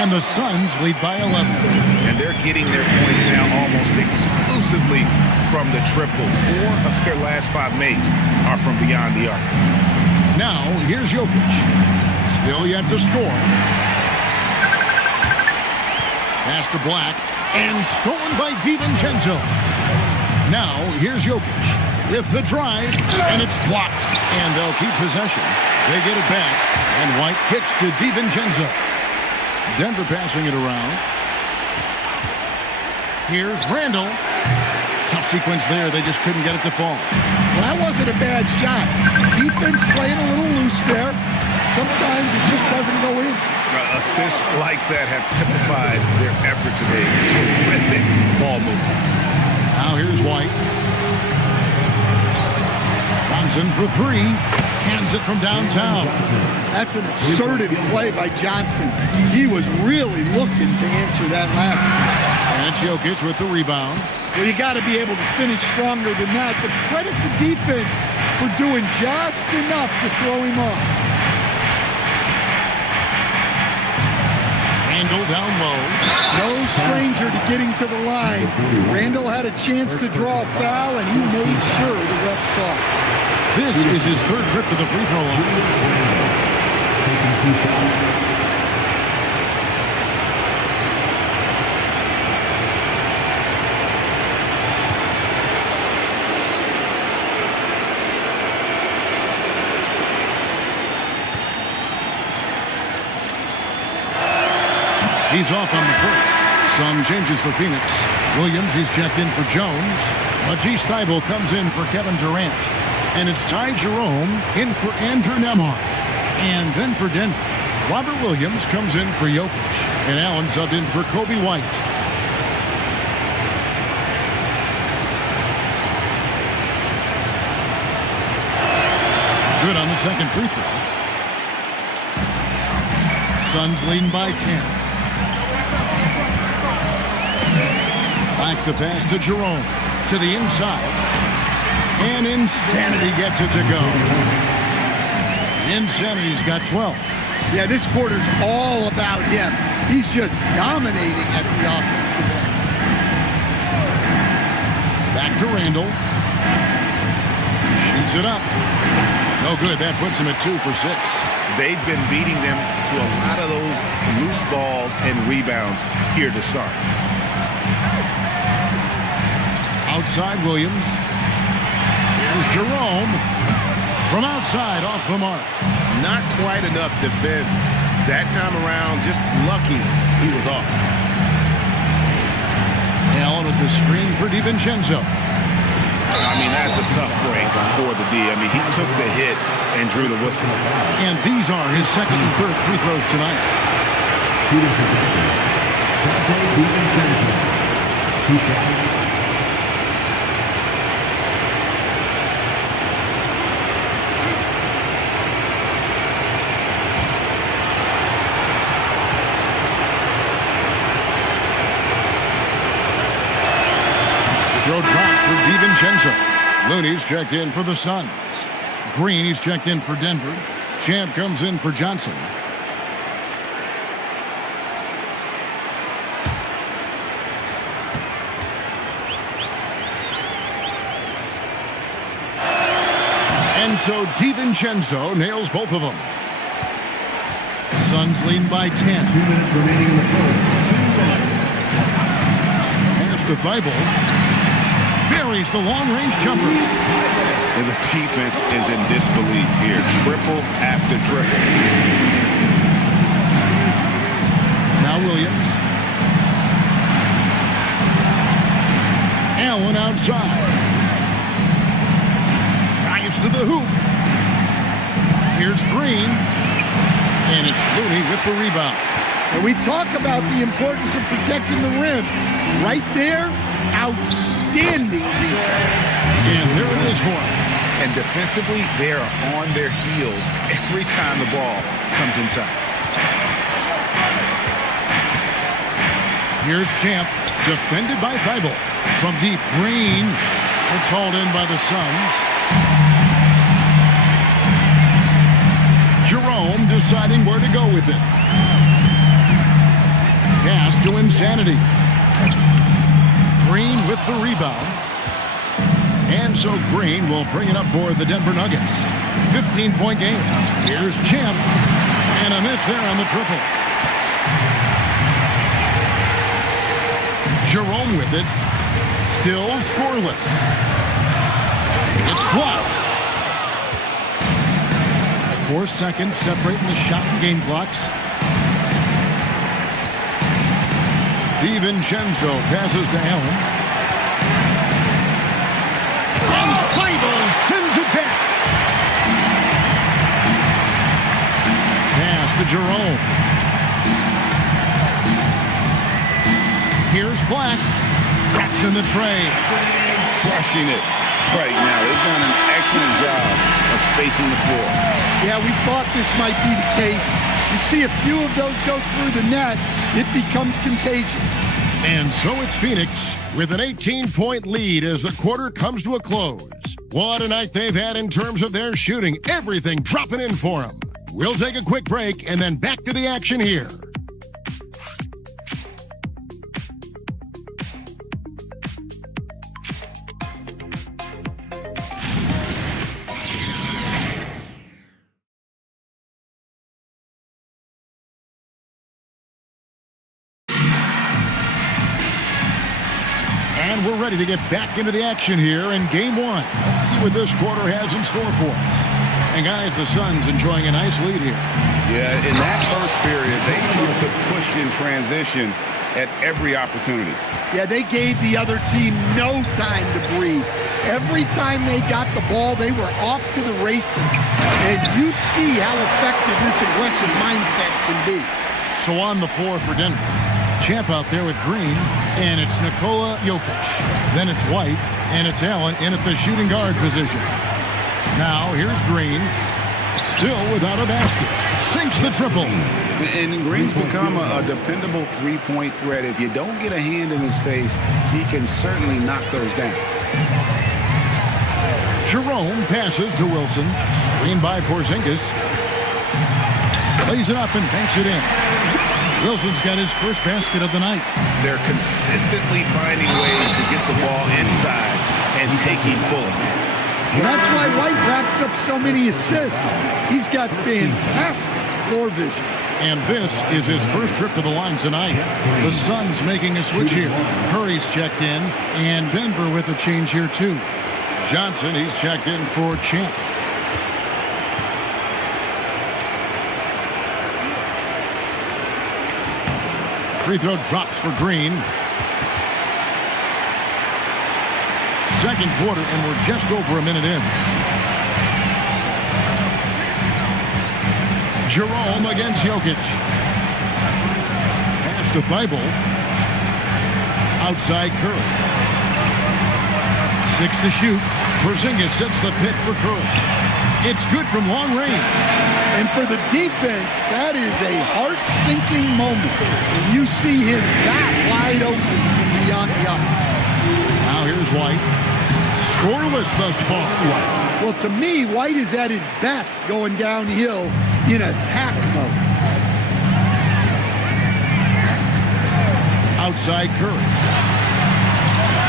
And the Suns lead by 11. And they're getting their points now almost exclusively from the triple. 4 of their last 5 makes are from beyond the arc. Now, here's Jokic. Still yet to score. Pass to Black. And stolen by DiVincenzo. Now, here's Jokic with the drive. And it's blocked. And they'll keep possession. They get it back. And White kicks to DiVincenzo. Denver passing it around. Here's Randall. Tough sequence there. They just couldn't get it to fall. Well, that wasn't a bad shot. Defense playing a little loose there. Sometimes it just doesn't go in. Assists like that have typified their effort today. Terrific ball movement. Now here's White. Johnson for 3. Hands it from downtown. That's an assertive play by Johnson. He was really looking to answer that last one. And it's Jokic with the rebound. Well, you got to be able to finish stronger than that, but credit the defense for doing just enough to throw him off. Randall down low. No stranger to getting to the line. Randall had a chance to draw a foul, and he made sure the ref saw it. This is his 3rd trip to the free throw line. Taking 2 shots. He's off on the first. Some changes for Phoenix. Williams, he's checked in for Jones. Matisse Thybulle comes in for Kevin Durant. And it's Ty Jerome in for Andrew Nembhard. And then for Denver, Robert Williams comes in for Jokic. And Allen subbed in for Kobe White. Good on the second free throw. Suns leading by 10. Back the pass to Jerome. To the inside. And Insanity gets it to go. Insanity's got 12. Yeah, this quarter's all about him. He's just dominating at the offensive end. Back to Randall. Shoots it up. No good. That puts him at 2 for 6. They've been beating them to a lot of those loose balls and rebounds here to start. Outside Williams. Here's Jerome. From outside, off the mark. Not quite enough defense that time around. Just lucky he was off. Allen with the screen for DiVincenzo. I mean, that's a tough break for the D. I mean, he took the hit and drew the whistle. And these are his 2nd and 3rd free throws tonight. Shooting for Dante DiVincenzo. 2 shots. Throw drops for DiVincenzo. Looney's checked in for the Suns. Green, he's checked in for Denver. Champ comes in for Johnson. And so DiVincenzo nails both of them. Suns leading by 10. 2 minutes remaining in the fourth. 2 minutes. Pass to Thybulle. Buries the long-range jumper. And the defense is in disbelief here. Triple after triple. Now Williams. Allen outside. Drives to the hoop. Here's Green. And it's Looney with the rebound. And we talk about the importance of protecting the rim. Right there, outstanding defense. And there it is for him. And defensively, they are on their heels every time the ball comes inside. Here's Champ, defended by Thybulle. From deep, Green. It's hauled in by the Suns. Jerome deciding where to go with it. Pass to Insanity. Green with the rebound. And so Green will bring it up for the Denver Nuggets. 15-point game. Here's Champ. And a miss there on the triple. Jerome with it. Still scoreless. It's blocked. 4 seconds separating the shot and game clocks. DiVincenzo passes to Allen. And Thibault sends it back. Pass to Jerome. Here's Black. Traps in the tray. Crushing it right now. They've done an excellent job of spacing the floor. Yeah, we thought this might be the case. You see a few of those go through the net, it becomes contagious. And so it's Phoenix with an 18-point lead as the quarter comes to a close. What a night they've had in terms of their shooting. Everything dropping in for them. We'll take a quick break and then back to the action here. And we're ready to get back into the action here in Game 1. Let's see what this quarter has in store for us. And guys, the Suns enjoying a nice lead here. Yeah, in that first period, they looked to push in transition at every opportunity. Yeah, they gave the other team no time to breathe. Every time they got the ball, they were off to the races. And you see how effective this aggressive mindset can be. So on the floor for Denver. Champ out there with Green, and it's Nikola Jokic. Then it's White, and it's Allen in at the shooting guard position. Now here's Green, still without a basket. Sinks the triple. And Green's become a dependable three-point threat. If you don't get a hand in his face, he can certainly knock those down. Jerome passes to Wilson. Screened by Porzingis. Lays it up and banks it in. Wilson's got his first basket of the night. They're consistently finding ways to get the ball inside and taking full of it. And that's why White racks up so many assists. He's got fantastic floor vision. And this is his first trip to the line tonight. The Suns making a switch here. Curry's checked in, and Denver with a change here too. Johnson, he's checked in for Champ. Free throw drops for Green. Second quarter, and we're just over a minute in. Jerome against Jokic. Pass to Thibault. Outside Curry. 6 to shoot. Porzingis sets the pick for Curry. It's good from long range. And for the defense, that is a heart-sinking moment when you see him that wide open from beyond the arc. Now here's White. Scoreless thus far. Well, to me, White is at his best going downhill in attack mode. Outside Curry.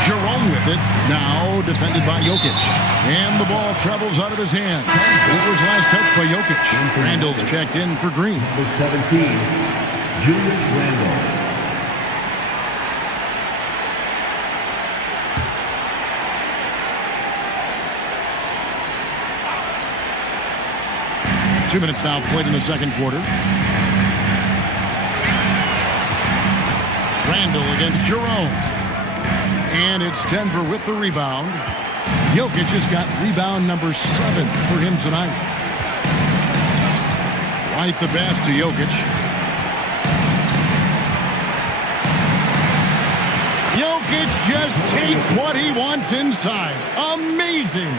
Jerome with it. Now defended by Jokic. And the ball travels out of his hands. It was last touched by Jokic. Randall's checked in for Green. Number 17, Julius Randle. Two minutes now played in the second quarter. Randall against Jerome. And it's Denver with the rebound. Jokic has got rebound number 7 for him tonight. Right the pass to Jokic. Jokic just takes what he wants inside. Amazing.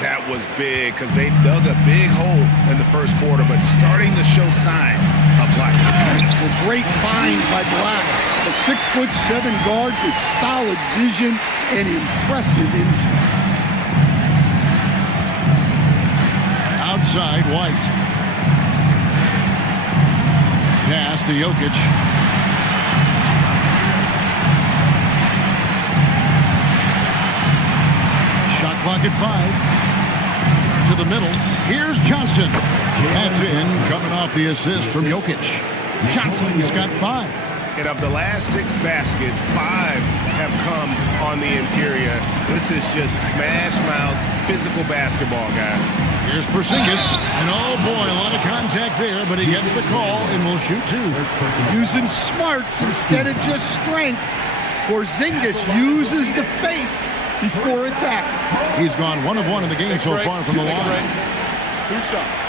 That was big because they dug a big hole in the first quarter, but starting to show signs of life. A great find by Black. A 6'7" guard with solid vision and impressive instincts. Outside White. Pass to Jokic. clock at 5. To the middle. Here's Johnson. That's in, coming off the assist from Jokic. Johnson's got 5. And of the last 6 baskets, 5 have come on the interior. This is just smash mouth physical basketball, guys. Here's Porzingis. And oh boy, a lot of contact there, but he gets the call and will shoot 2. Using smarts instead of just strength, Porzingis uses the fake before attack. He's gone 1 of 1 in the game so far from the line. 2 shots.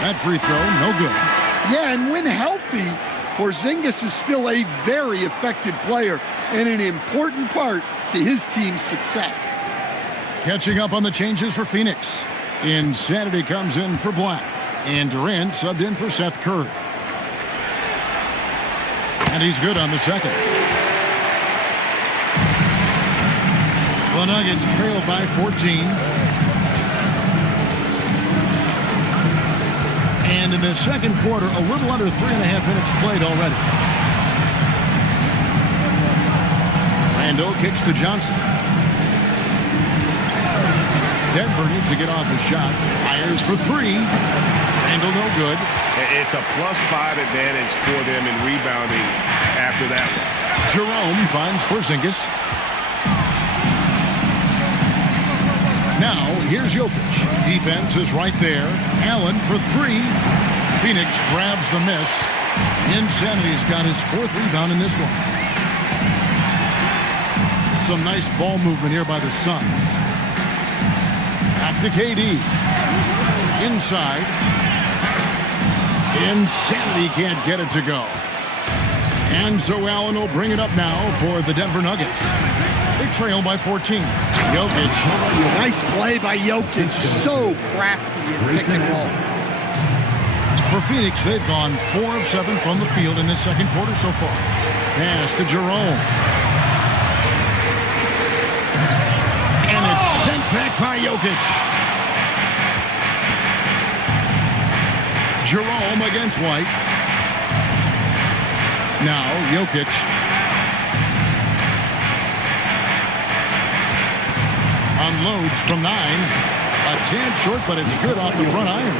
That free throw, no good. Yeah, and when healthy, Porzingis is still a very effective player and an important part to his team's success. Catching up on the changes for Phoenix. Insanity comes in for Black. And Durant subbed in for Seth Curry. And he's good on the second. The Nuggets trail by 14. And in the second quarter, a little under 3.5 minutes played already. Randle kicks to Johnson. Denver needs to get off his shot. Fires for 3. Randle no good. It's a +5 advantage for them in rebounding after that one. Jerome finds Porzingis. Now, here's Jokic. Defense is right there. Allen for 3. Phoenix grabs the miss. Insanity's got his 4th rebound in this one. Some nice ball movement here by the Suns. Back to KD. Inside. Insanity can't get it to go. And so Allen will bring it up now for the Denver Nuggets. They trail by 14. Jokic. Nice play by Jokic. So crafty in pick and roll. For Phoenix, they've gone 4 of 7 from the field in this second quarter so far. Pass to Jerome. And it's sent back by Jokic. Jerome against White. Now, Jokic. Unloads from 9. A tad short, but it's good off the front iron.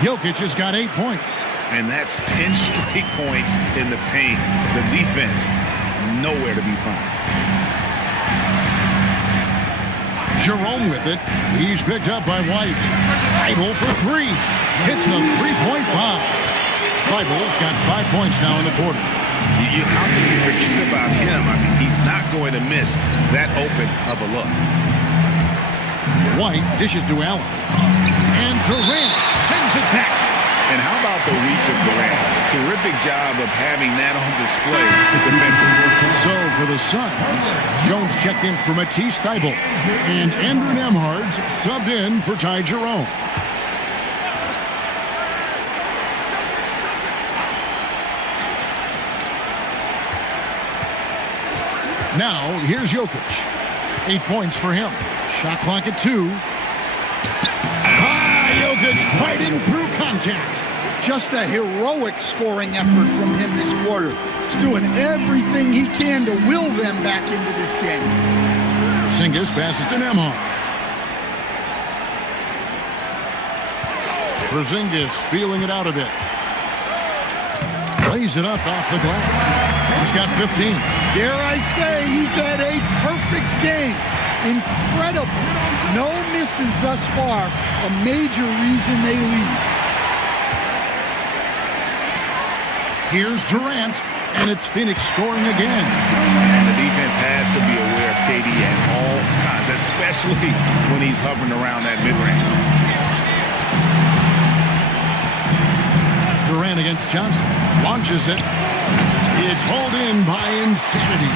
Jokic has got 8 points. And that's 10 straight points in the paint. The defense, nowhere to be found. Jerome with it. He's picked up by White. Bible for 3. Hits the 3-point bomb. Bible's got 5 points now in the quarter. How can you forget about him? I mean, he's not going to miss that open of a look. White dishes to Allen. And Durant sends it back. And how about the reach of Durant? Terrific job of having that on display defensively. So for the Suns, Jones checked in for Matisse Thybulle. And Andrew Nembhard subbed in for Ty Jerome. Now, here's Jokic. 8 points for him. Shot clock at 2. Jokic fighting through contact. Just a heroic scoring effort from him this quarter. He's doing everything he can to will them back into this game. Porzingis passes to Nembhard. Porzingis feeling it out a bit. Lays it up off the glass. He's got 15. Dare I say he's had a perfect game. Incredible. No misses thus far. A major reason they lead. Here's Durant, and it's Phoenix scoring again. And the defense has to be aware of KD at all times, especially when he's hovering around that mid-range. Durant against Johnson. Launches it. It's hauled in by Insanity.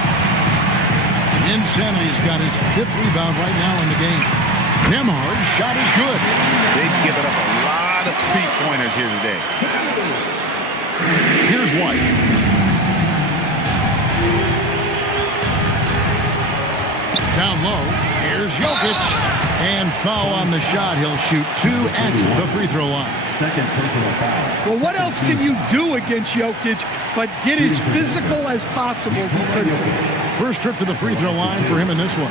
Insanity's got his 5th rebound right now in the game. Nembhard's shot is good. They've given up a lot of three-pointers here today. Here's White. Down low. Here's Jokic. And foul on the shot. He'll shoot 2 at the free throw line. second personal foul. Well, what else can you do against Jokic but get as physical as possible defensively? First trip to the free throw line for him in this one.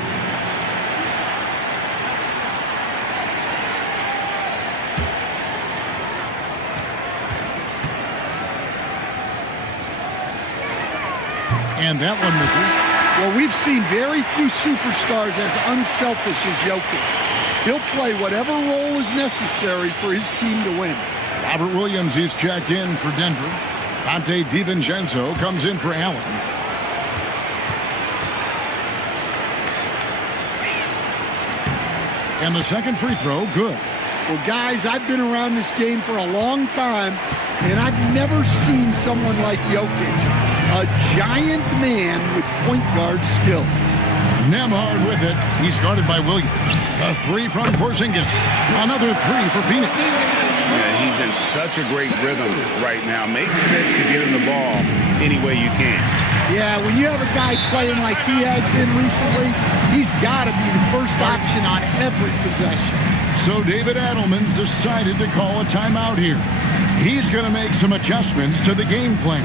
And that one misses. Well, we've seen very few superstars as unselfish as Jokic. He'll play whatever role is necessary for his team to win. Robert Williams is checked in for Denver. Dante DiVincenzo comes in for Allen. And the second free throw, good. Well, guys, I've been around this game for a long time, and I've never seen someone like Jokic. A giant man with point guard skills. Nembhard with it. He's guarded by Williams. A three from Porzingis. Another three for Phoenix. Yeah, he's in such a great rhythm right now. Makes sense to get him the ball any way you can. Yeah, when you have a guy playing like he has been recently, he's got to be the first option on every possession. So David Adelman's decided to call a timeout here. He's going to make some adjustments to the game plan.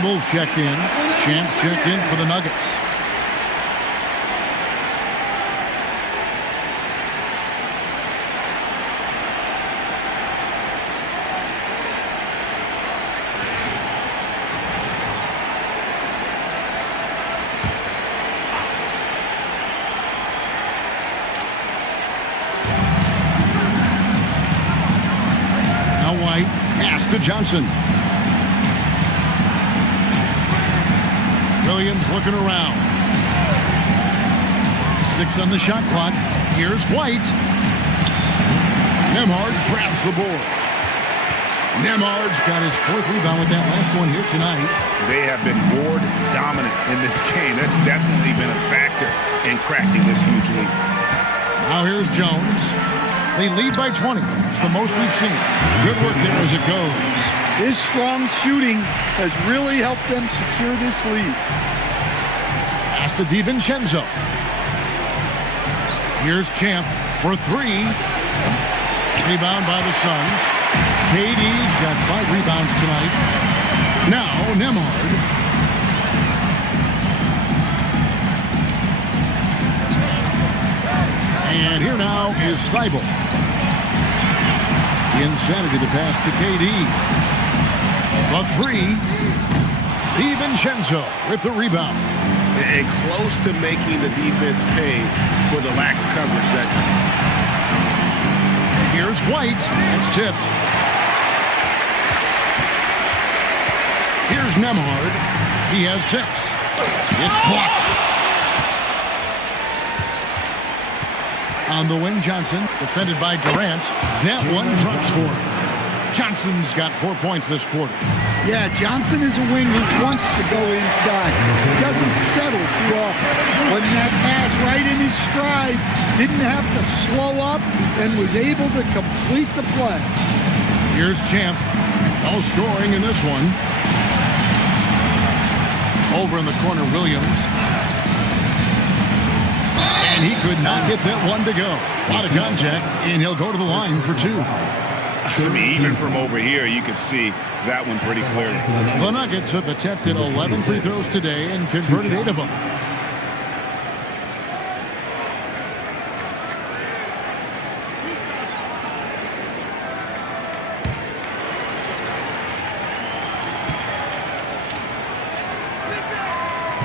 Bulls checked in. Chance checked in for the Nuggets. Now White, pass to Johnson. Williams looking around. 6 on the shot clock. Here's White. Nembhard grabs the board. Nembhard's got his 4th rebound with that last one here tonight. They have been board dominant in this game. That's definitely been a factor in crafting this huge lead. Now here's Jones. They lead by 20. It's the most we've seen. Good work there as it goes. His strong shooting has really helped them secure this lead. Pass to DiVincenzo. Here's Champ for 3. Rebound by the Suns. KD's got 5 rebounds tonight. Now Nembhard. And here now is Thibault. Insanity the pass to KD. A 3. DiVincenzo with the rebound. And close to making the defense pay for the lax coverage that time. Here's White. It's tipped. Here's Nembhard. He has 6. It's blocked. On the wing, Johnson, defended by Durant. That one drops for him. Johnson's got 4 points this quarter. Yeah, Johnson is a wing who wants to go inside. He doesn't settle too often. When that pass right in his stride, didn't have to slow up and was able to complete the play. Here's Champ. No scoring in this one. Over in the corner, Williams. And he could not get that one to go. A lot of contact, and he'll go to the line for 2. I mean, even from over here, you can see that one pretty clearly. The Nuggets have attempted 11 free throws today and converted 8 of them.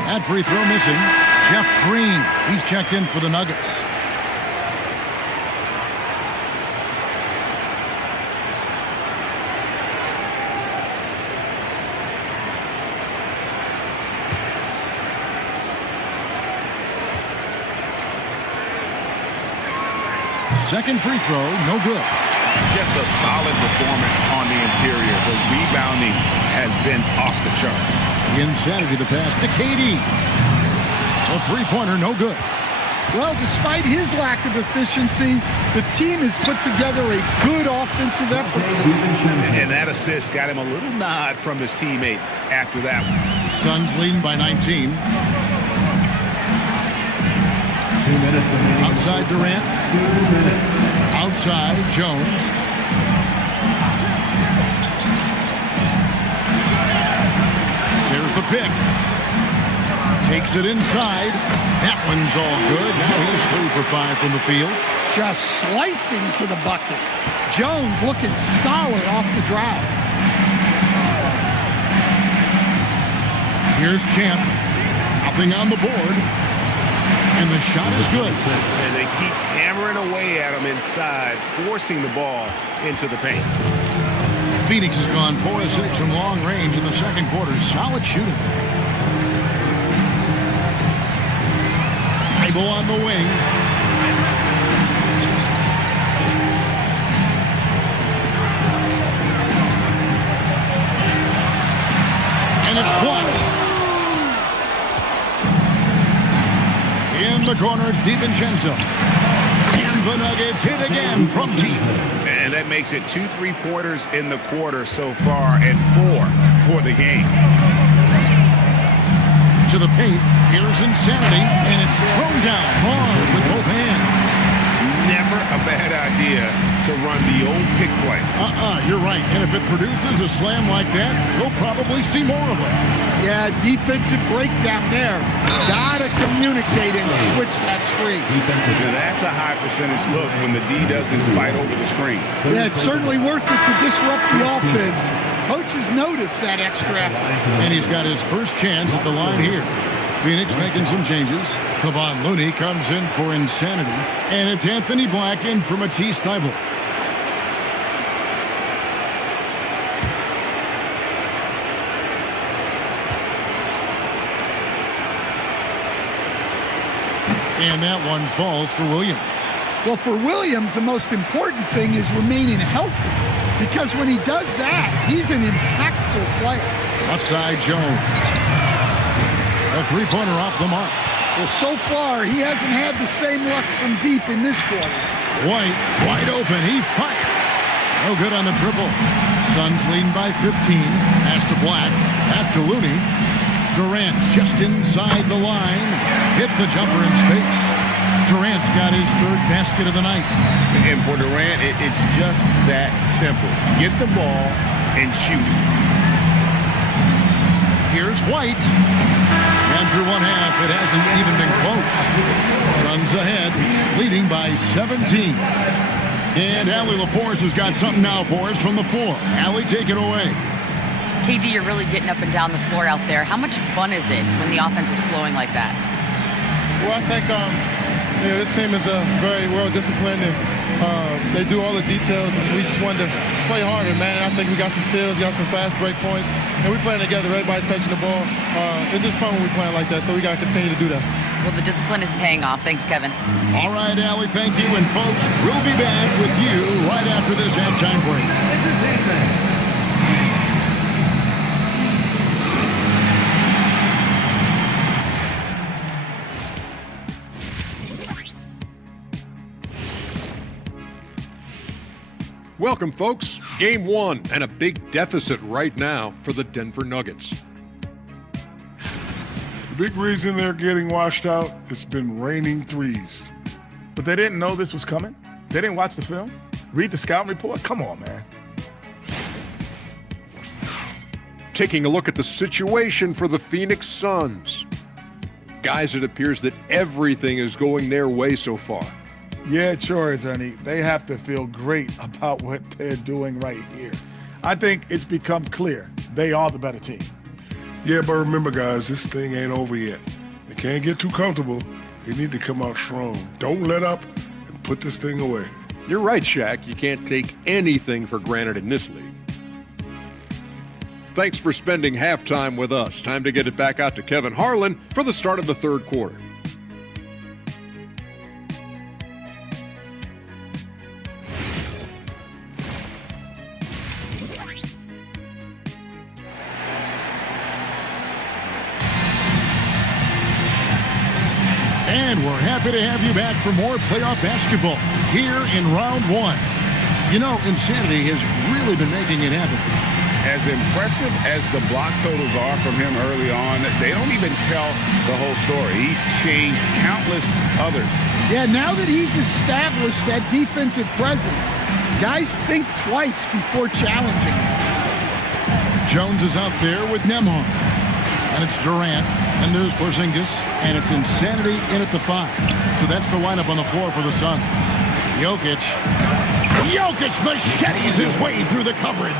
That free throw missing. Jeff Green, he's checked in for the Nuggets. Second free throw, no good. Just a solid performance on the interior. The rebounding has been off the charts. Insanity the pass to Katie. A three-pointer, no good. Well, despite his lack of efficiency, the team has put together a good offensive effort. And that assist got him a little nod from his teammate after that one. Suns leading by 19. 2 minutes remaining. Outside Durant. 2 minutes. Outside Jones. There's the pick. Takes it inside. That one's all good. Now he's 3 for 5 from the field. Just slicing to the bucket. Jones looking solid off the drive. Here's Champ. Nothing on the board. And the shot is good. And they keep hammering away at him inside, forcing the ball into the paint. Phoenix has gone 4 of 6 from long range in the second quarter. Solid shooting. Thybulle on the wing. And it's blocked. In the corner, it's DiVincenzo. And the Nuggets hit again from deep. And that makes it 2 3-pointers in the quarter so far and 4 for the game. To the paint, here's Insanity, and it's thrown down hard with both hands. Never a bad idea to run the old pick play. You're right. And if it produces a slam like that, we'll probably see more of it. Yeah, defensive breakdown there. Gotta communicate and switch that screen. Now that's a high percentage look when the D doesn't fight over the screen. Yeah, it's certainly worth it to disrupt the offense. Coaches notice that extra effort. And he's got his first chance at the line here. Phoenix making some changes. Kevon Looney comes in for Insanity. And it's Anthony Black in for Matisse Thybulle. And that one falls for Williams. Well, for Williams, the most important thing is remaining healthy. Because when he does that, he's an impactful player. Outside Jones. A three-pointer off the mark. Well, so far, he hasn't had the same luck from deep in this quarter. White, wide open. He fires. No good on the triple. Suns leading by 15. Pass to Black. Back to Looney. Durant just inside the line. Hits the jumper in space. Durant's got his third basket of the night. And for Durant, it's just that simple. Get the ball and shoot it. Here's White. And through one half, it hasn't even been close. Suns ahead, leading by 17. And Allie LaForce has got something now for us from the floor. Allie, take it away. KD, you're really getting up and down the floor out there. How much fun is it when the offense is flowing like that? Well, I think this team is very well disciplined, and they do all the details, and we just wanted to play harder, man. And I think we got some steals, got some fast break points, and we playing together, everybody touching the ball. It's just fun when we playing like that, so we got to continue to do that. Well, the discipline is paying off. Thanks, Kevin. All right, Allie, thank you. And folks, we'll be back with you right after this halftime break. Welcome, folks. Game 1 and a big deficit right now for the Denver Nuggets. The big reason they're getting washed out, it's been raining threes. But they didn't know this was coming? They didn't watch the film? Read the scouting report? Come on, man. taking a look at the situation for the Phoenix Suns. Guys, it appears that everything is going their way so far. Yeah, it sure is, honey. They have to feel great about what they're doing right here. I think it's become clear they are the better team. Yeah, but remember, guys, this thing ain't over yet. They can't get too comfortable. They need to come out strong. Don't let up and put this thing away. You're right, Shaq. You can't take anything for granted in this league. Thanks for spending halftime with us. Time to get it back out to Kevin Harlan for the start of the third quarter. And we're happy to have you back for more playoff basketball here in round one. You know, insanity has really been making it happen. As impressive as the block totals are from him early on, they don't even tell the whole story. He's changed countless others. Yeah, now that he's established that defensive presence, guys think twice before challenging him. Jones is out there with Nembhard. And it's Durant. And there's Porzingis. And it's insanity in at the 5. So that's the lineup on the floor for the Suns. Jokic machetes his way through the coverage.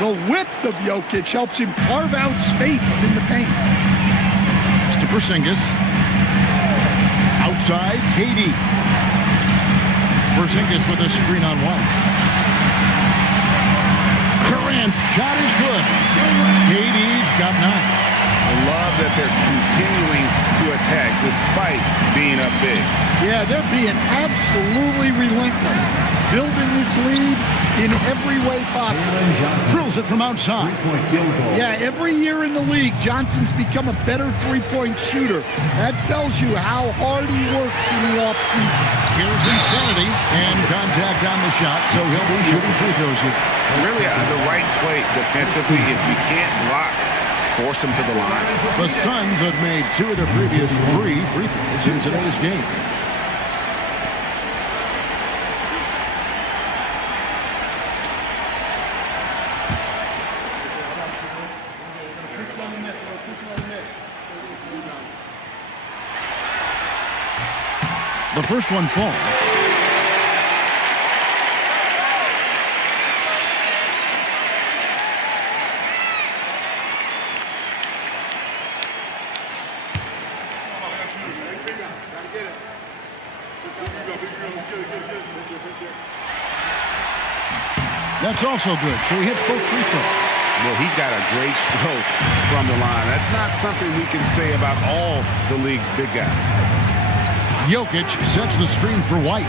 The width of Jokic helps him carve out space in the paint. It's to Porzingis. Outside, KD. Porzingis with a screen on one. Durant's shot is good. KD's got 9. I love that they're continuing to attack despite being up big. Yeah, they're being absolutely relentless. Building this lead in every way possible. Drills it from outside. Three-point field goal. Yeah, every year in the league, Johnson's become a better three-point shooter. That tells you how hard he works in the offseason. Here's insanity and contact on the shot, so he'll be shooting free throws here. Really, the right play defensively. If you can't block, force him to the line. The Suns have made 2 of their previous 3 free throws in today's game. The first one falls. That's also good, so he hits both free throws. Well, he's got a great stroke from the line. That's not something we can say about all the league's big guys. Jokic sets the screen for White.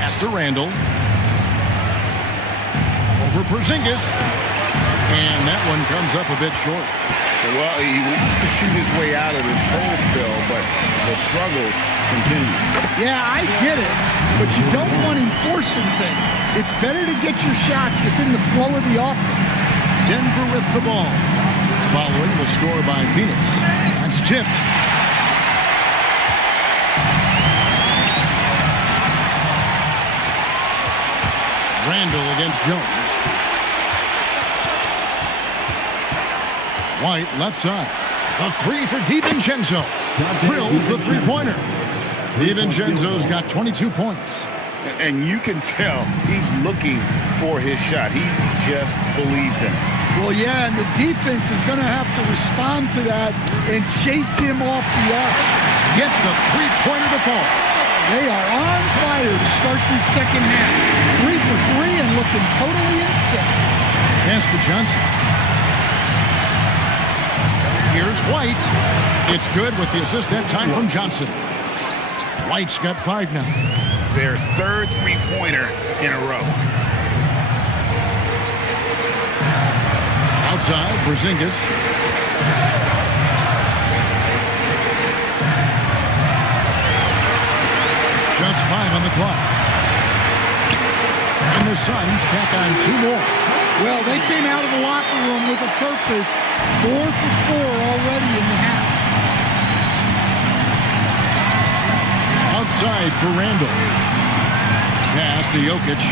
Pass to Randall. Over Porzingis. And that one comes up a bit short. Well, he wants to shoot his way out of this hole spill, but the struggles continue. Yeah, I get it, but you don't want him forcing things. It's better to get your shots within the flow of the offense. Denver with the ball. Following the score by Phoenix. That's tipped. Randall against Jones. White left side. The 3 for DiVincenzo. Drills the three-pointer. DiVincenzo's got 22 points. And you can tell he's looking for his shot. He just believes in it. Well, yeah, and the defense is going to have to respond to that and chase him off the arc. Gets the three-pointer to fall. They are on fire to start this second half. 3 for 3 and looking totally insane. Pass to Johnson. Here's White. It's good with the assist that time from Johnson. White's got 5 now. Their third three-pointer in a row. Outside, Porzingis. Just 5 on the clock. And the Suns tack on 2 more. Well, they came out of the locker room with a purpose. 4 for 4 already in the half. Outside for Randall. Pass to Jokic.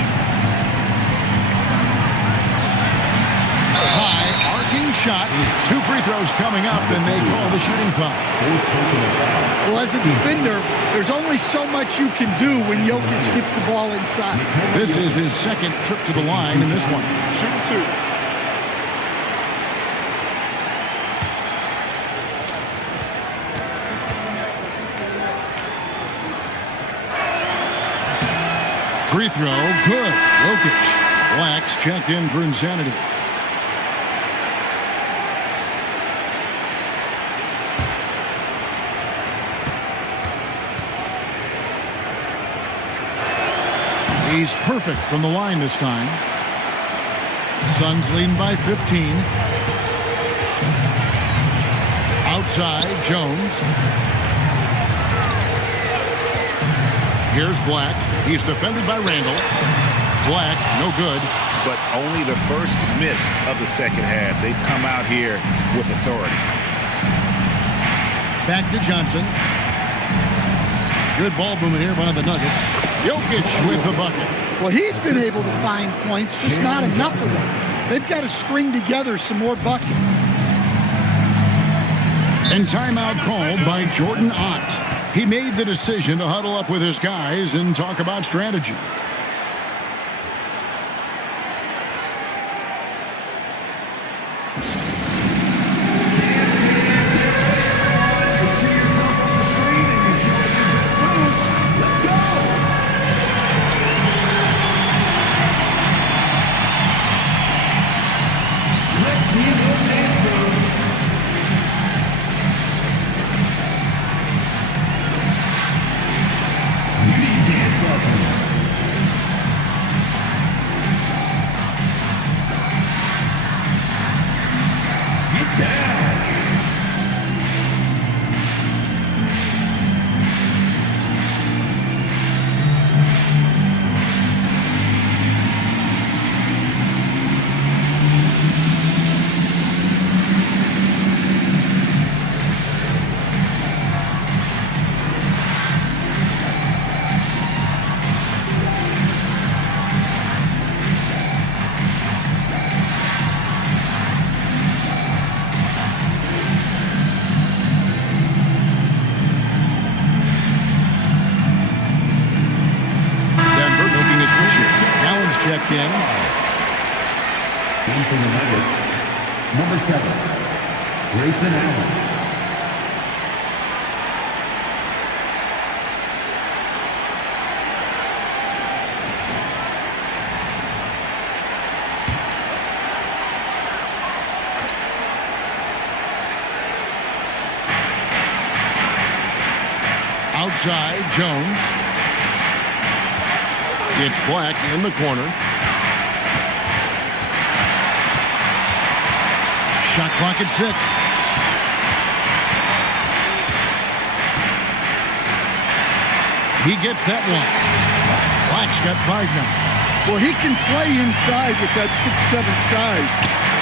High shot. 2 free throws coming up, and they call the shooting foul. Well, as a defender, there's only so much you can do when Jokic gets the ball inside. This is his second trip to the line in this one. Shooting 2. Free throw, good. Jokic. Black's checked in for insanity. He's perfect from the line this time. Suns leading by 15. Outside, Jones. Here's Black. He's defended by Randall. Black, no good. But only the first miss of the second half. They've come out here with authority. Back to Johnson. Good ball movement here by the Nuggets. Jokic with the bucket. Well, he's been able to find points, just not enough of them. They've got to string together some more buckets. And timeout called by Jordan Ott. He made the decision to huddle up with his guys and talk about strategy. Checked in. And for the Nuggets, number 7, Grayson Allen. Outside, Jones. It's Black in the corner. Shot clock at 6. He gets that one. Black's got 5 now. Well, he can play inside with that 6'7" size.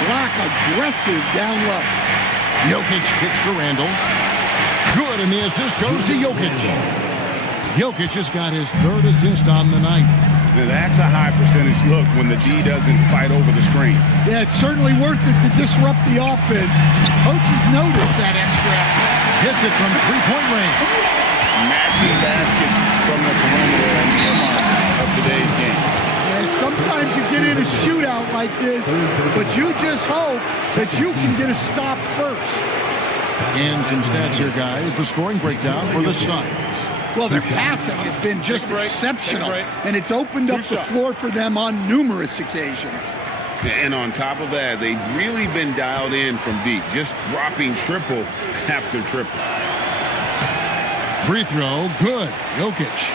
Black aggressive down low. Jokic kicks to Randall. Good, and the assist goes to Jokic. Jokic has got his 3rd assist on the night. Now that's a high percentage look when the D doesn't fight over the screen. Yeah, it's certainly worth it to disrupt the offense. Coaches notice that extra effort. Hits it from 3-point range. Matching baskets from the perimeter and the mark of today's game. Yeah, sometimes you get in a shootout like this, but you just hope that you can get a stop first. And some stats here, guys. The scoring breakdown for the Suns. Well, their passing has been just exceptional, and it's opened up the floor for them on numerous occasions. And on top of that, they've really been dialed in from deep, just dropping triple after triple. Free throw, good. Jokic.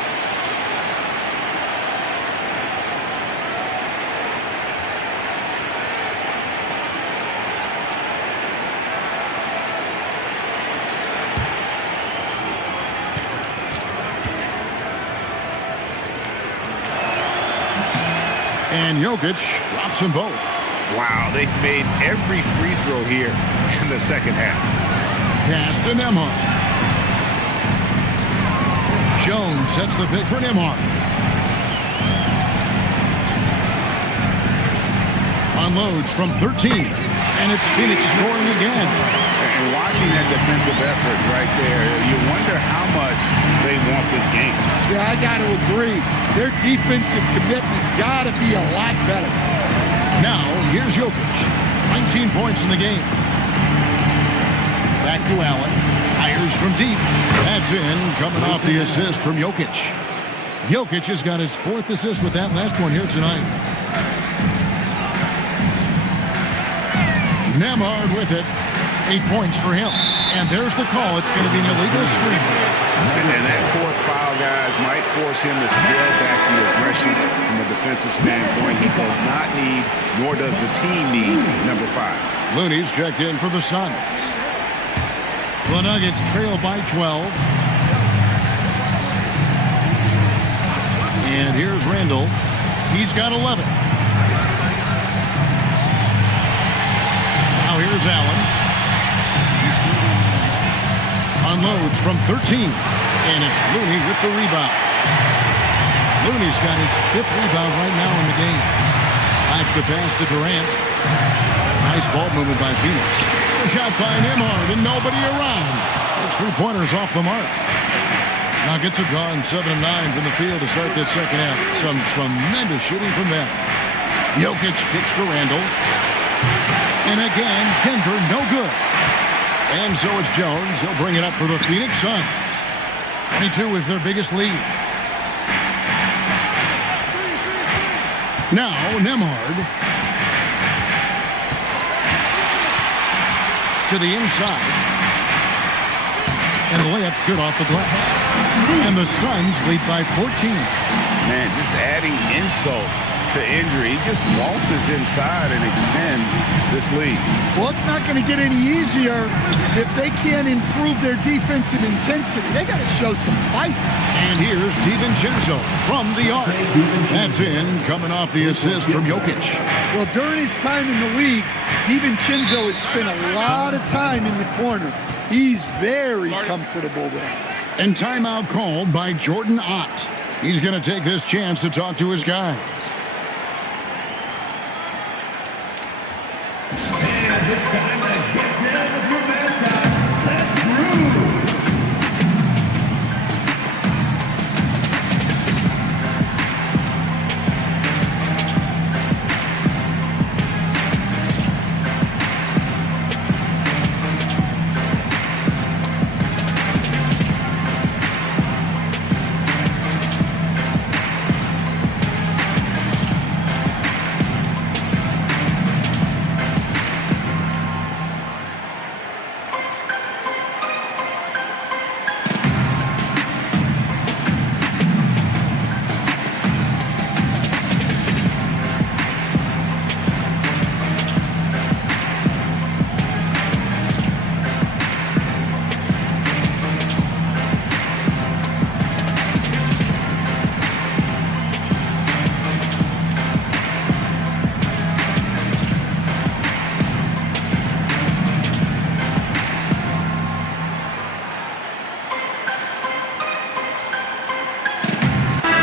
And Jokic drops them both. Wow, they've made every free throw here in the second half. Pass to Nembhard. Jones sets the pick for Nembhard. Unloads from 13. And it's Phoenix scoring again. And watching that defensive effort right there, you wonder how much they want this game. Yeah, I got to agree. Their defensive commitment's got to be a lot better. Now, here's Jokic. 19 points in the game. Back to Allen. Fires from deep. That's in, coming off the assist from Jokic. Jokic has got his 4th assist with that last one here tonight. Nemhard with it. 8 points for him. And there's the call. It's going to be an illegal screen. And that 4th foul, guys, might force him to scale back the aggression from a defensive standpoint. He does not need, nor does the team need, number 5. Looney's checked in for the Suns. The Nuggets trail by 12. And here's Randall. He's got 11. Now here's Allen. Unloads from 13. And it's Looney with the rebound. Looney's got his 5th rebound right now in the game. Back the pass to Durant. Nice ball movement by Phoenix. Shot by Nemhard and nobody around. Those 3-pointers off the mark. Nuggets have gone 7 of 9 from the field to start this second half. Some tremendous shooting from them. Jokic kicks to Randall. And again, Denver no good. And so it's Jones. He'll bring it up for the Phoenix Suns. 22 is their biggest lead. Now, Nemhard. To the inside. And the layup's good off the glass. And the Suns lead by 14. Man, just adding insult to injury. He just waltzes inside and extends this lead. Well, it's not going to get any easier if they can't improve their defensive intensity. They got to show some fight. And here's DiVincenzo from the arc. That's in, coming off the assist from Jokic. Well, during his time in the league, DiVincenzo has spent a lot of time in the corner. He's very comfortable there. And timeout called by Jordan Ott. He's going to take this chance to talk to his guys. And it's time to get down with your mascot. Let's groove.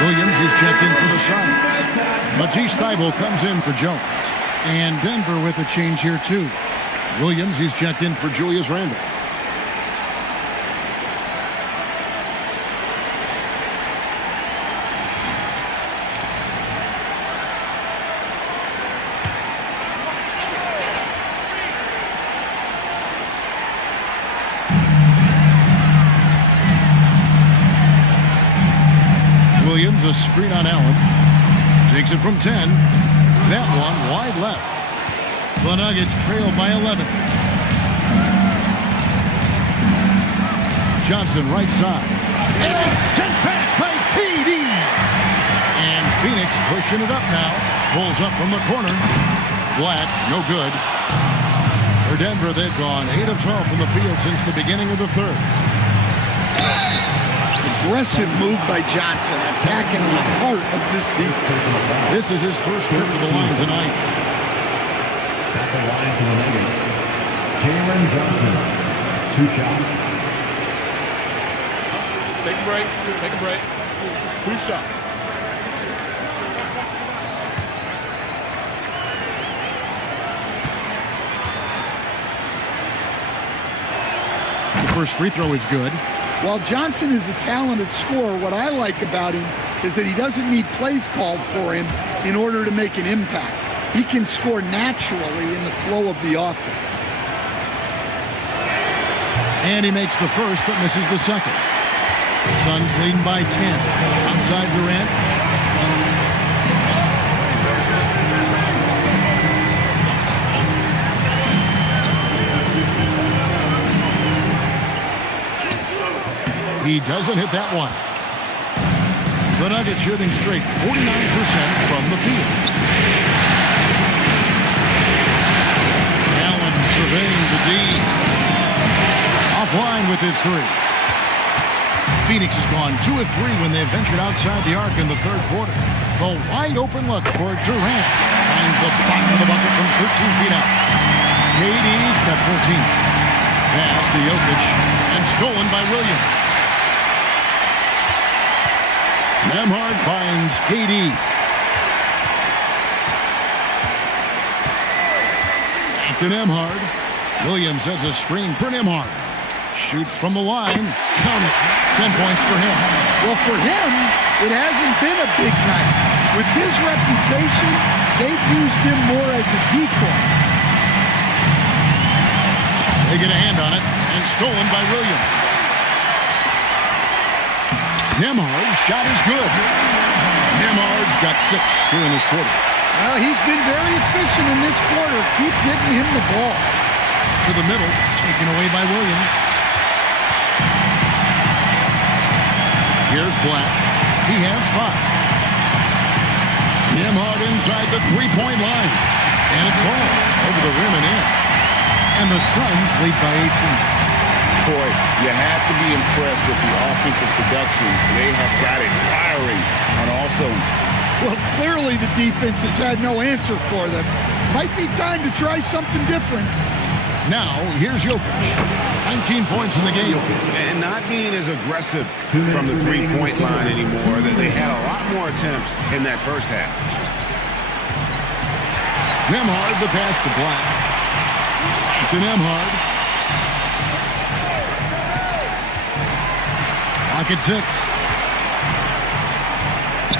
Williams is checked in for the Suns. Matisse Thybulle comes in for Jones. And Denver with a change here, too. Williams is checked in for Julius Randle. Williams, a screen on Allen. Takes it from 10. That one wide left. The Nuggets trail by 11. Johnson right side. And it's sent back by PD. And Phoenix pushing it up now. Pulls up from the corner. Black, no good. For Denver, they've gone 8 of 12 from the field since the beginning of the third. Aggressive move by Johnson, attacking the heart of this defense. This is his first trip to the line tonight. At the line for the Nuggets, Jalen Johnson, 2 shots. Take a break. Take a break. 2 shots. First free throw is good. While Johnson is a talented scorer, what I like about him is that he doesn't need plays called for him in order to make an impact. He can score naturally in the flow of the offense. And he makes the first but misses the second. Suns leading by 10. Outside Durant. He doesn't hit that one. The Nuggets shooting straight 49% from the field. Allen surveying the D. Offline with his three. Phoenix has gone 2 of 3 when they've ventured outside the arc in the third quarter. The wide open look for Durant. Finds the bottom of the bucket from 13 feet out. KD's got 14. Pass to Jokic and stolen by Williams. Nembhard finds KD. Back to Nembhard. Williams has a screen for Nembhard. Shoots from the line. Count it. 10 points for him. Well, for him, it hasn't been a big night. With his reputation, they've used him more as a decoy. They get a hand on it and stolen by Williams. Nembhard's shot is good. Nembhard's got 6 here in this quarter. Well, he's been very efficient in this quarter. Keep getting him the ball. To the middle, taken away by Williams. Here's Black. He has 5. Nembhard inside the three-point line. And it falls over the rim and in. And the Suns lead by 18. Boy, you have to be impressed with the offensive production. They have got it firing on all cylinders. Well, clearly the defense has had no answer for them. Might be time to try something different. Now, here's Jokic. 19 points in the game. And not being as aggressive from the three-point line anymore. They had a lot more attempts in that first half. Nembhard, the pass to Black. To Nembhard. Pocket 6.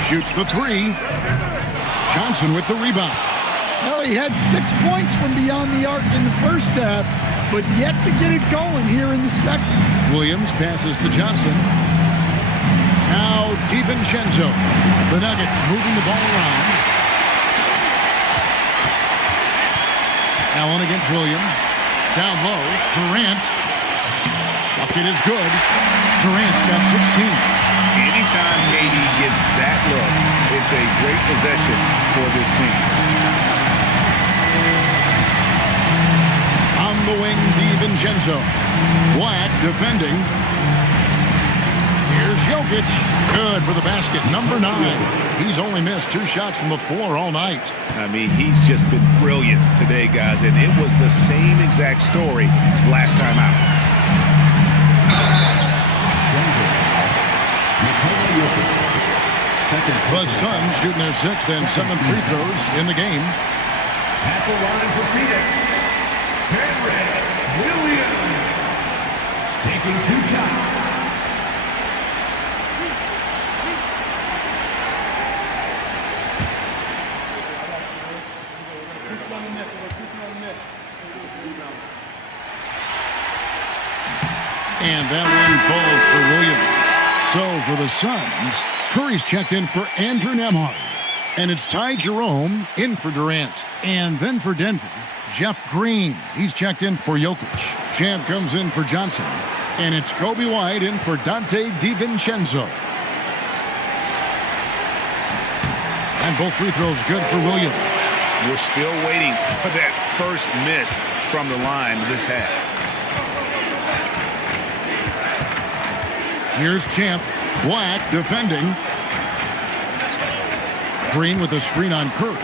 Shoots the 3. Johnson with the rebound. Well, he had 6 points from beyond the arc in the first half, but yet to get it going here in the second. Williams passes to Johnson. Now DiVincenzo. The Nuggets moving the ball around. Allen against Williams. Down low, Durant. Bucket is good. Durant's got 16. Anytime KD gets that look, it's a great possession for this team. On the wing, DiVincenzo. Black defending. Here's Jokic. Good for the basket, number 9. He's only missed 2 shots from the floor all night. I mean, he's just been brilliant today, guys, and it was the same exact story last time out. The Suns shooting their 6th and 7th free throws in the game. At the line for Phoenix, Henry Williams, taking 2 shots. And that one falls for Williams. So for the Suns, Curry's checked in for Andrew Nembhard. And it's Ty Jerome in for Durant. And then for Denver, Jeff Green. He's checked in for Jokic. Champ comes in for Johnson. And it's Kobe White in for Dante DiVincenzo. And both free throws good for Williams. We're still waiting for that first miss from the line this half. Here's Champ. Black defending. Green with a screen on Curry.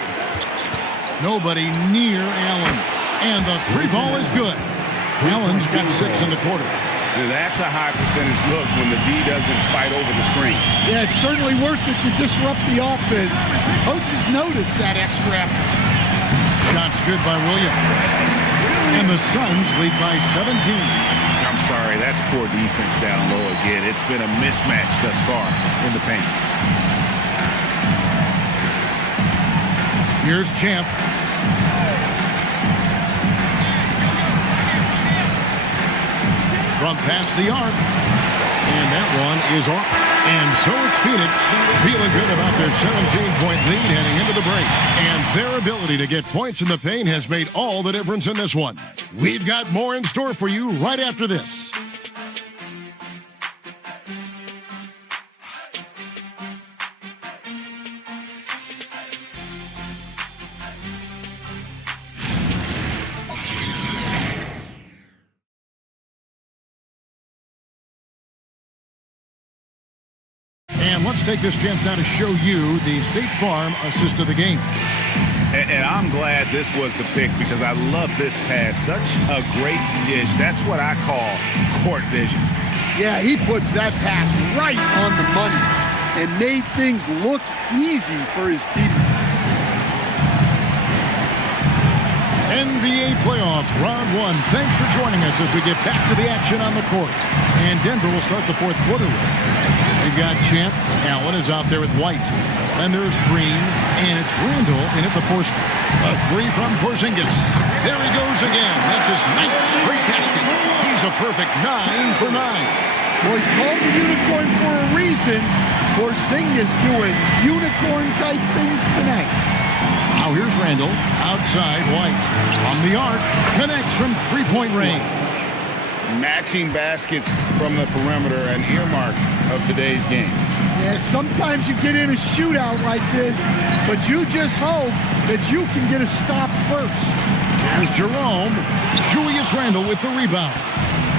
Nobody near Allen. And the 3 ball is good. Allen's got 6 in the quarter. That's a high percentage look when the D doesn't fight over the screen. Yeah, it's certainly worth it to disrupt the offense. Coaches notice that extra effort. Shots good by Williams. And the Suns lead by 17. Now I'm sorry, that's poor defense down low again. It's been a mismatch thus far in the paint. Here's Champ. From past the arc. And that one is off. And so it's Phoenix feeling good about their 17-point lead heading into the break. And their ability to get points in the paint has made all the difference in this one. We've got more in store for you right after this. And let's take this chance now to show you the State Farm assist of the game. And I'm glad this was the pick because I love this pass. Such a great dish. That's what I call court vision. Yeah, he puts that pass right on the money and made things look easy for his teammates. NBA playoffs, round one. Thanks for joining us as we get back to the action on the court. And Denver will start the fourth quarter with. They've got Champ. Allen is out there with White. Then there's Green, and it's Randall in at the force. A three from Porzingis. There he goes again. That's his ninth straight basket. He's a perfect 9 for 9. Well, he's called the unicorn for a reason. Porzingis doing unicorn-type things tonight. Now here's Randall. Outside White. From the arc. Connects from three-point range. Matching baskets from the perimeter, an earmark of today's game. Yeah, sometimes you get in a shootout like this, but you just hope that you can get a stop first. Here's Jerome. Julius Randle with the rebound.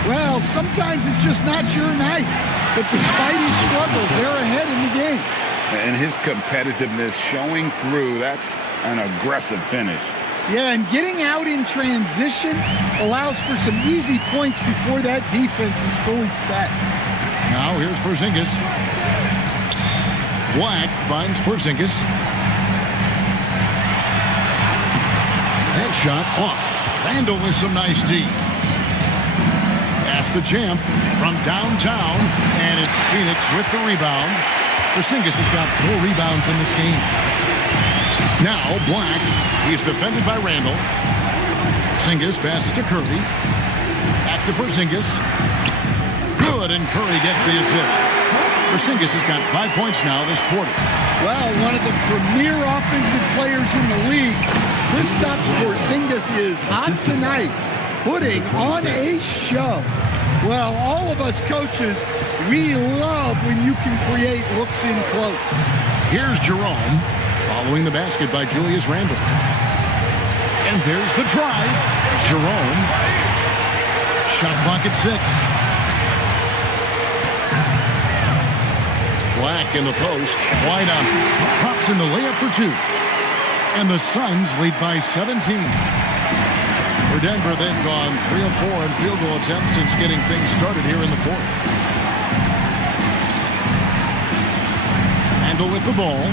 Well, sometimes it's just not your night, but despite his struggles, they're ahead in the game. And his competitiveness showing through, that's an aggressive finish. Yeah, and getting out in transition allows for some easy points before that defense is fully set. Now here's Porzingis. Black finds Porzingis. That shot off. Randall with some nice D. Pass to Champ from downtown, and it's Phoenix with the rebound. Porzingis has got 4 rebounds in this game. Now Black. He's defended by Randall. Porzingis passes to Curry. Back to Porzingis. Good, and Curry gets the assist. Porzingis has got 5 points now this quarter. Well, one of the premier offensive players in the league, Kristaps Porzingis is hot tonight, putting on a show. Well, all of us coaches, we love when you can create looks in close. Here's Jerome, following the basket by Julius Randle. And there's the drive. Jerome. Shot clock at 6. Black in the post. Wide up. Drops in the layup for 2. And the Suns lead by 17. For Denver, they've gone 3 of 4 in field goal attempts since getting things started here in the fourth. Randle with the ball.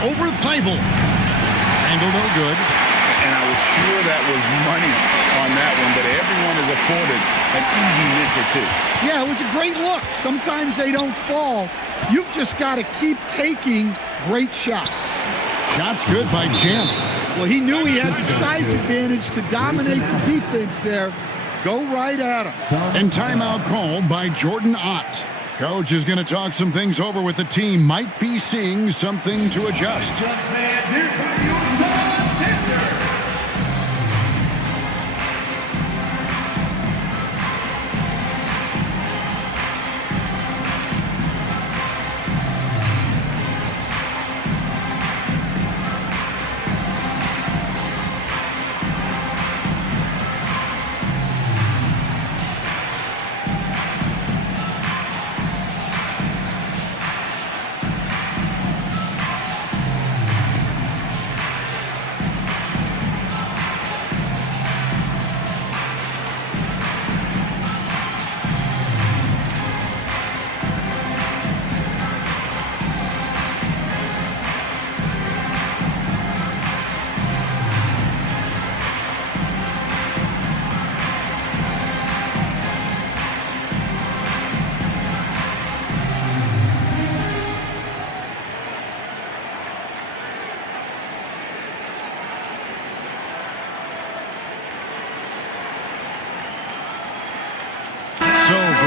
Over Thibault. Randall no good. And I was sure that was money on that one, but everyone is afforded an easy miss or 2. Yeah, it was a great look. Sometimes they don't fall. You've just got to keep taking great shots. Shots good by Champ. Well, he knew he had the size advantage to dominate the defense there. Go right at him. And timeout called by Jordan Ott. Coach is going to talk some things over with the team. Might be seeing something to adjust.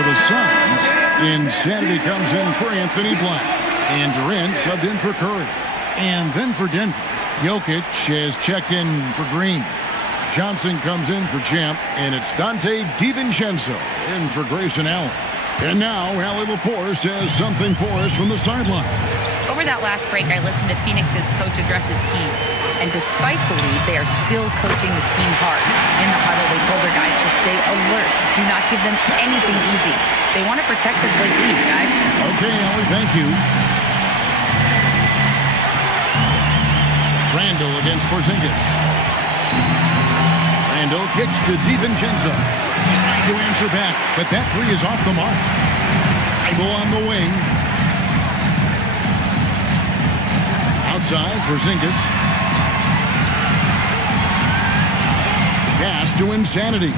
for the Suns. Insanity comes in for Anthony Black. And Durant subbed in for Curry. And then for Denver, Jokic has checked in for Green. Johnson comes in for Champ, and it's Dante DiVincenzo in for Grayson Allen. And now, Allie LaForce has something for us from the sideline. Over that last break, I listened to Phoenix's coach address his team. And despite the lead, they are still coaching this team hard. In the huddle, they told their guys to stay alert. Do not give them anything easy. They want to protect this late lead, guys. Okay, Allie, thank you. Randall against Porzingis. Randall kicks to DiVincenzo. Trying to answer back, but that three is off the mark. Ibo on the wing. Outside, Porzingis. Pass to Insanity.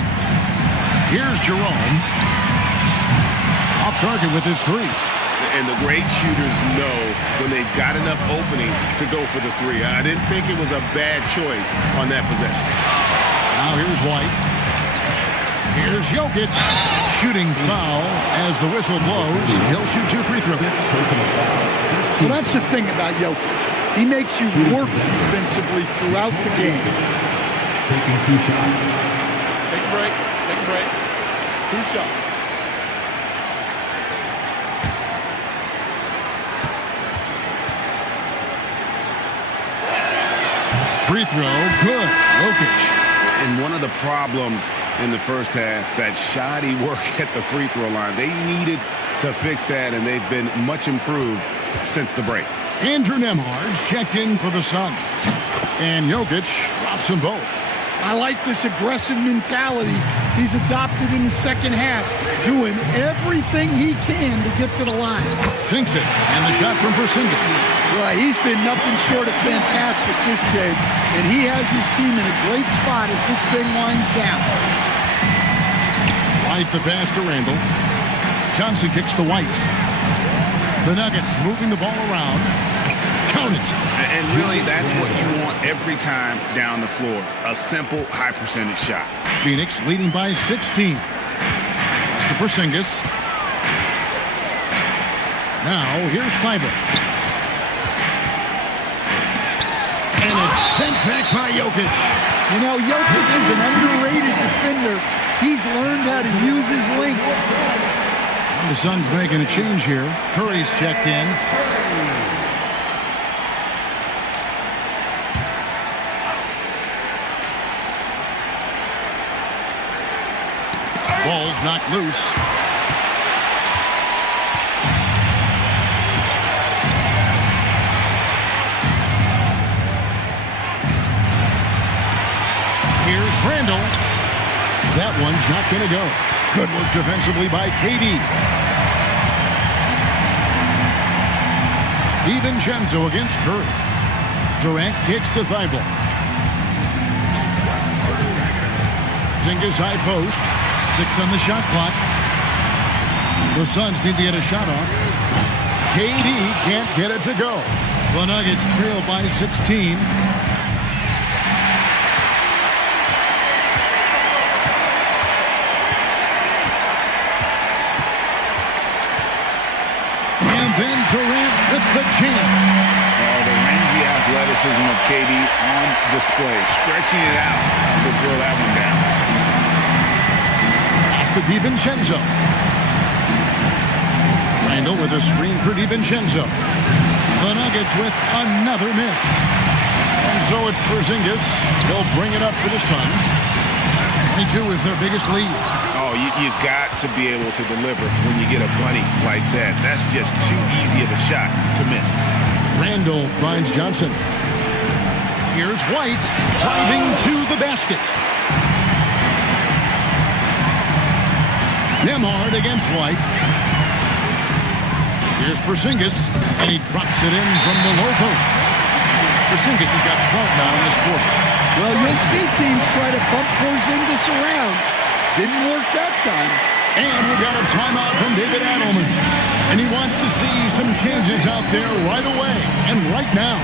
Here's Jerome. Off target with his three. And the great shooters know when they've got enough opening to go for the three. I didn't think it was a bad choice on that possession. Now here's White. Here's Jokic. Shooting foul as the whistle blows. He'll shoot 2 free throws. Well, that's the thing about Jokic. He makes you work defensively throughout the game. Taking 2 shots. Take a break. Take a break. 2 shots. Free throw, good. Jokic. And one of the problems in the first half, that shoddy work at the free throw line. They needed to fix that, and they've been much improved since the break. Andrew Nembhard's checked in for the Suns. And Jokic drops them both. I like this aggressive mentality he's adopted in the second half, doing everything he can to get to the line. Sinks it, and the shot from Porzingis. Well, he's been nothing short of fantastic this game, and he has his team in a great spot as this thing winds down. White the pass to Randall. Johnson kicks to White. The Nuggets moving the ball around. Count it. And really, that's what you want every time down the floor. A simple, high-percentage shot. Phoenix leading by 16. Pass to Porzingis. Now, here's Fiber. And it's sent back by Jokic. You know, Jokic is an underrated defender. He's learned how to use his length. And the Suns making a change here. Curry's checked in. Ball's knocked loose. Here's Randall. That one's not going to go. Good work defensively by KD. DiVincenzo against Curry. Durant kicks to Thibault. Porzingis high post. 6 on the shot clock. The Suns need to get a shot off. KD can't get it to go. The Nuggets trail by 16. And then Durant with the jam. Oh, the rangy athleticism of KD on display. Stretching it out to throw that one down. To DiVincenzo. Randall with a screen for DiVincenzo. The Nuggets with another miss. And so it's Porzingis. He'll bring it up for the Suns. 22 is their biggest lead. Oh, you've got to be able to deliver when you get a bunny like that. That's just too easy of a shot to miss. Randall finds Johnson. Here's White driving to the basket. Nembhard against White. Here's Porzingis, and he drops it in from the low post. Porzingis has got 12 now in this quarter. Well, you'll see teams try to bump Porzingis around. Didn't work that time. And we got a timeout from David Adelman. And he wants to see some changes out there right away and right now.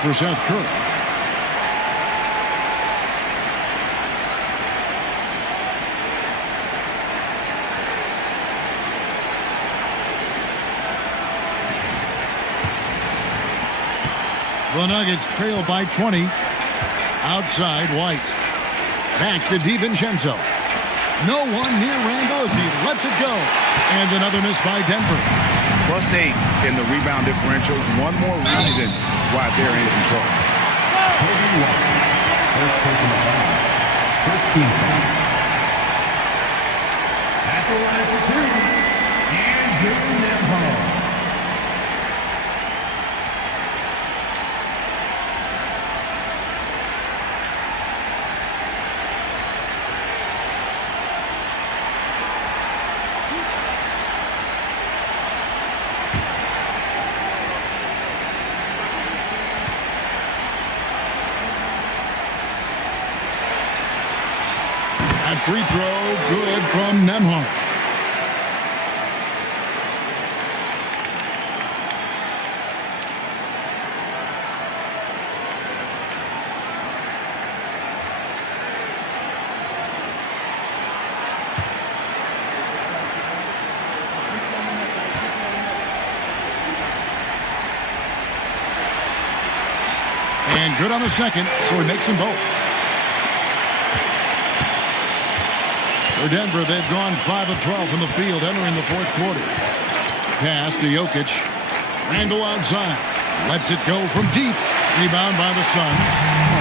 for Seth Curry. The Nuggets trail by 20. Outside, White. Back to DiVincenzo. No one near Randall as he lets it go. And another miss by Denver. +8 in the rebound differential. One more reason why they're in control. First team foul. At the line for three, Andrew Nemhard. Free throw, good from Nemhard. And good on the second, so he makes them both. For Denver, they've gone 5 of 12 from the field entering the fourth quarter. Pass to Jokic. Randall outside. Lets it go from deep. Rebound by the Suns.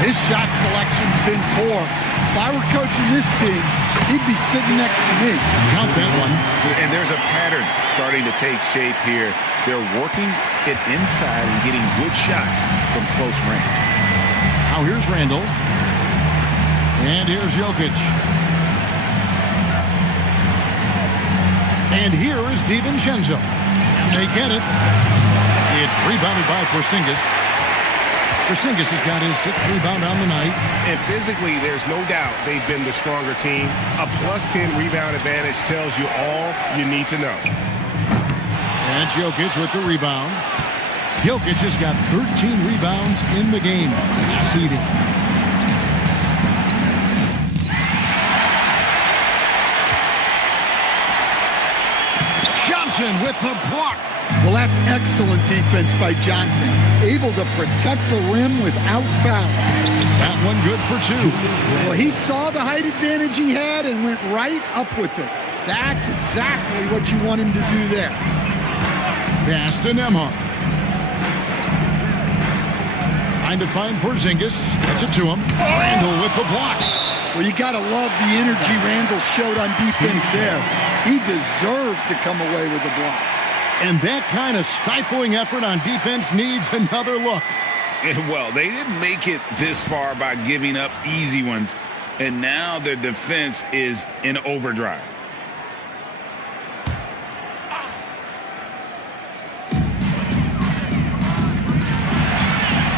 His shot selection's been poor. If I were coaching this team, he'd be sitting next to me. Count that one. And there's a pattern starting to take shape here. They're working it inside and getting good shots from close range. Now here's Randall. And here's Jokic. And here is DiVincenzo. And they get it. It's rebounded by Porzingis. Porzingis has got his 6th rebound on the night. And physically, there's no doubt they've been the stronger team. A +10 rebound advantage tells you all you need to know. And it's Jokic with the rebound. Jokic has got 13 rebounds in the game. Leading. Johnson with the block. Well, that's excellent defense by Johnson. Able to protect the rim without foul. That one good for 2. Well, he saw the height advantage he had and went right up with it. That's exactly what you want him to do there. Pass to Nemhard. Trying to find Porzingis. Gets it to him. Randall with the block. Well, you got to love the energy Randall showed on defense there. He deserved to come away with the block. And that kind of stifling effort on defense needs another look. Well, they didn't make it this far by giving up easy ones. And now their defense is in overdrive.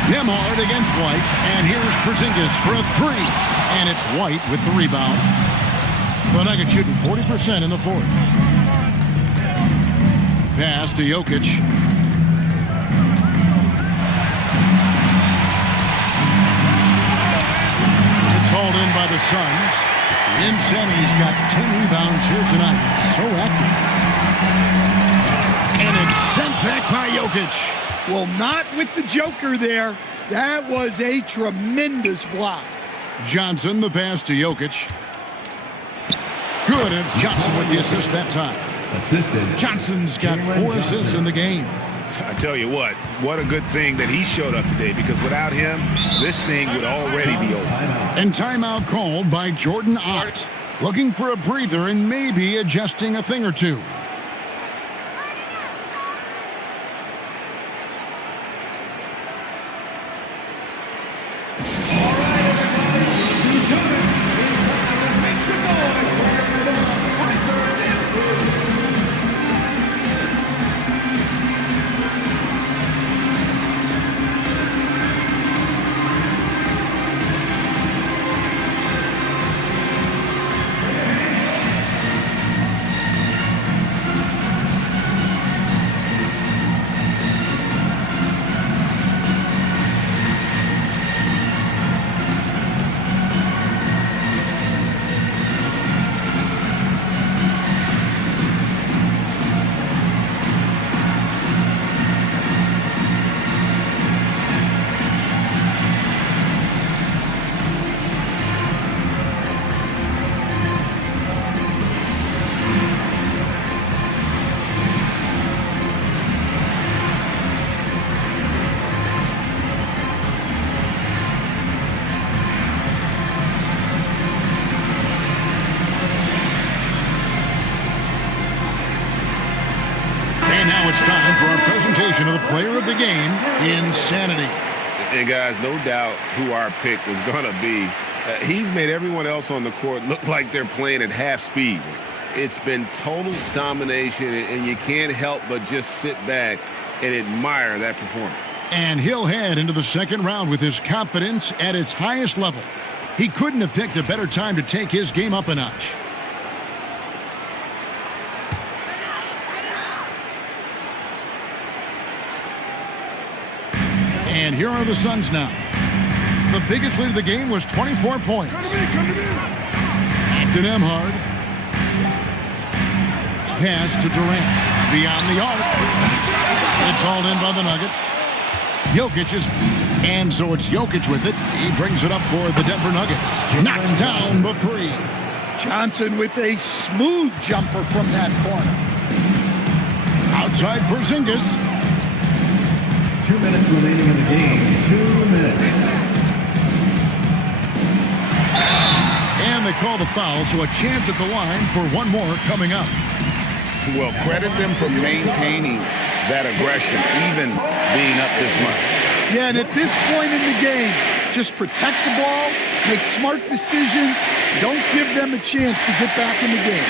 Nemhard against White. And here's Porzingis for a 3. And it's White with the rebound. The Nuggets shooting 40% in the fourth. Pass to Jokic. It's hauled in by the Suns. Insani's got 10 rebounds here tonight. So active. And it's sent back by Jokic. Well, not with the Joker there. That was a tremendous block. Johnson, the pass to Jokic. Good, and it's Johnson with the assist that time. Assisted. Johnson's got 4 assists in the game. I tell you what a good thing that he showed up today, because without him, this thing would already be over. And timeout called by Jordan Ott. Looking for a breather and maybe adjusting a thing or two. presentation of the player of the game, Insanity. And guys, no doubt who our pick was going to be. He's made everyone else on the court look like they're playing at half speed. It's been total domination, and you can't help but just sit back and admire that performance. And he'll head into the second round with his confidence at its highest level. He couldn't have picked a better time to take his game up a notch. And here are the Suns now. The biggest lead of the game was 24 points. Acton Emhard. Pass to Durant. Beyond the arc. It's hauled in by the Nuggets. Jokic is... And so it's Jokic with it. He brings it up for the Denver Nuggets. Knocks down but free. Johnson with a smooth jumper from that corner. Outside Porzingis. 2 minutes remaining in the game. 2 minutes. And they call the foul, so a chance at the line for one more coming up. Well, credit them for maintaining that aggression, even being up this much. Yeah, and at this point in the game, just protect the ball, make smart decisions, don't give them a chance to get back in the game.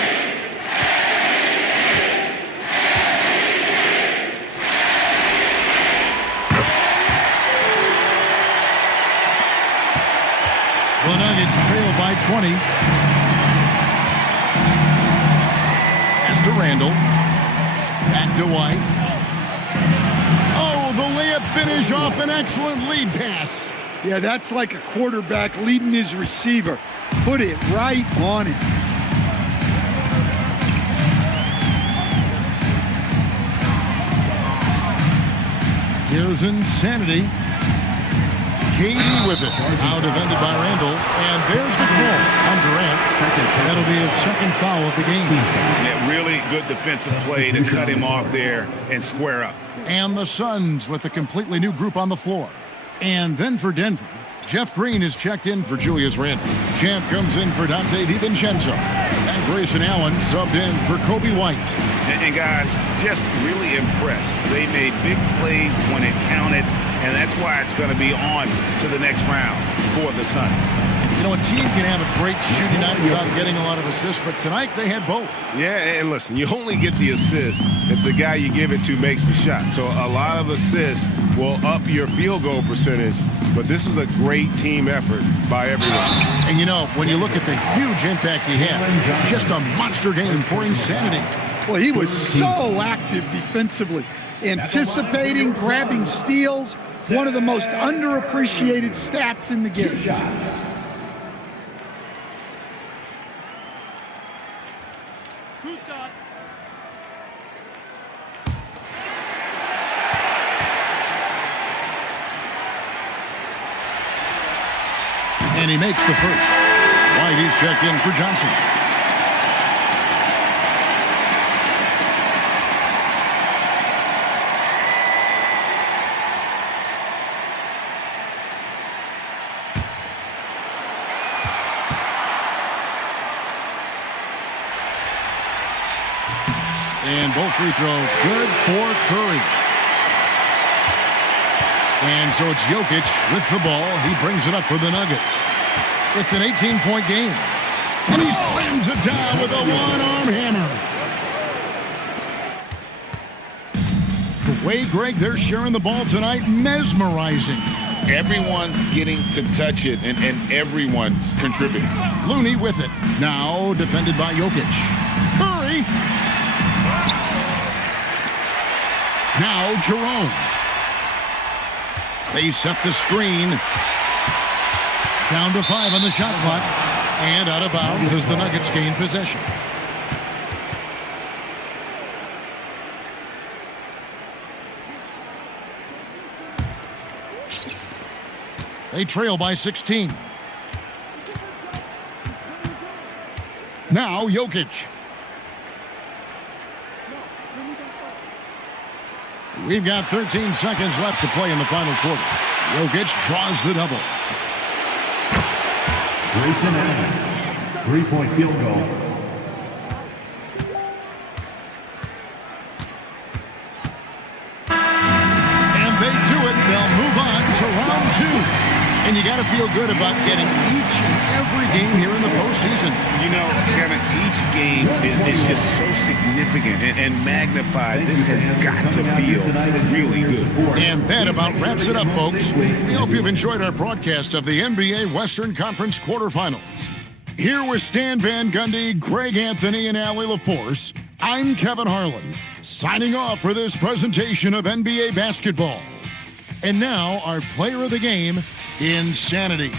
The Nuggets trail by 20. Pass to Randall. Back to White. Oh, the layup finish off an excellent lead pass. Yeah, that's like a quarterback leading his receiver. Put it right on it. Here's Insanity. KD with it. Now defended by Randall. And there's the call on Durant. That'll be his second foul of the game. Yeah, really good defensive play to cut him off there and square up. And the Suns with a completely new group on the floor. And then for Denver, Jeff Green is checked in for Julius Randle. Champ comes in for Dante DiVincenzo. And Grayson Allen subbed in for Kobe White. And guys, just really impressed. They made big plays when it counted, and that's why it's going to be on to the next round for the Suns. You know, a team can have a great shooting night without getting a lot of assists, but tonight they had both. Yeah, and listen, you only get the assist if the guy you give it to makes the shot. So a lot of assists will up your field goal percentage, but this is a great team effort by everyone. And you know, when you look at the huge impact he had, just a monster game for Insanity. Well, he was so active defensively, anticipating, grabbing steals, one of the most underappreciated stats in the game. And he makes the first. Whitey's checked in for Johnson. And both free throws good for Curry. And so it's Jokic with the ball. He brings it up for the Nuggets. It's an 18-point game. And he slams it down with a one-arm hammer. The way, Greg, they're sharing the ball tonight, mesmerizing. Everyone's getting to touch it, and everyone's contributing. Looney with it. Now defended by Jokic. Curry. Now Jerome. They set the screen. Down to 5 on the shot clock. And out of bounds as the Nuggets gain possession. They trail by 16. Now Jokic. We've got 13 seconds left to play in the final quarter. Jokic draws the double. Grayson Allen, 3-point field goal. And you got to feel good about getting each and every game here in the postseason. You know, Kevin, each game is just so significant and magnified. This has got to feel really good. And that about wraps it up, folks. We hope you've enjoyed our broadcast of the NBA Western Conference quarterfinals. Here with Stan Van Gundy, Greg Anthony, and Allie LaForce, I'm Kevin Harlan, signing off for this presentation of NBA basketball. And now, our player of the game, Insanity.